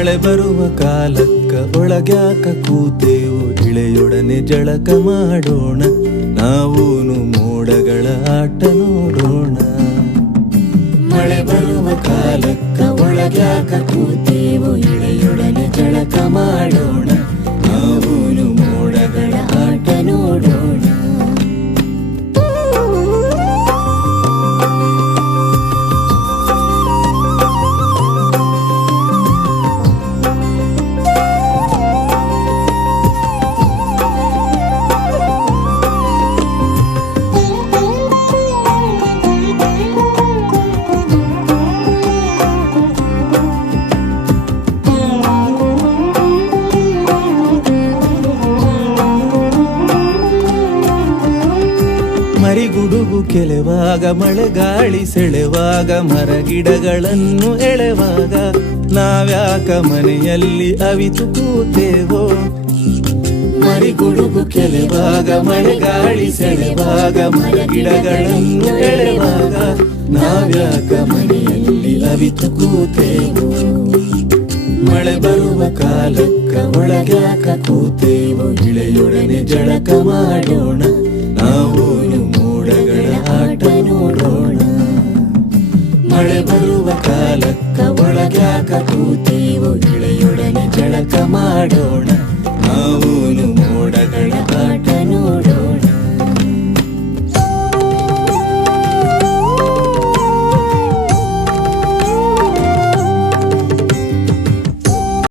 ಮಳೆ ಬರುವ ಕಾಲಕ್ಕ ಒಳಗ್ಯಾಕ ಕೂತೇವು, ಇಳೆಯೊಡನೆ ಜಳಕ ಮಾಡೋಣ, ನಾವೂನು ಮೋಡಗಳ ಆಟ ನೋಡೋಣ. ಮಳೆ ಬರುವ ಕಾಲಕ್ಕ ಒಳಗ್ಯಾಕ ಕೂತೇವು, ಇಳೆಯೊಡನೆ ಜಳಕ ಮಾಡೋಣ, ನಾವೂನು ಮೋಡಗಳ ಆಟ ನೋಡೋಣ. ಮರಿಗುಡುಗು ಕೆಲೆವಾಗ, ಮಳೆಗಾಳಿ ಸೆಳೆವಾಗ, ಮರಗಿಡಗಳನ್ನು ಎಳೆವಾಗ, ನಾವ್ಯಾಕ ಮನೆಯಲ್ಲಿ ಅವಿತು ಕೂತೇವೋ. ಮರಿಗುಡುಗು ಕೆಲೆವಾಗ, ಮಳೆಗಾಳಿ ಸೆಳೆವಾಗ, ಮರಗಿಡಗಳನ್ನು ಎಳೆವಾಗ, ನಾವ್ಯಾಕ ಮನೆಯಲ್ಲಿ ಅವಿತು ಕೂತೇವೋ. ಮಳೆ ಬರುವ ಕಾಲಕ್ಕ ಒಳಗ್ಯಾಕ ಕೂತೇವು, ಇಳೆಯೊಡನೆ ಜಳಕ ಮಾಡೋಣ, ನಾವೂನು ಮೋಡಗಳ ಆಟ ನೋಡೋಣ. ಮಳೆ ಬರುವ ಕಾಲಕ್ಕ ಒಳಗ್ಯಾಕ ಕೂತೇವು,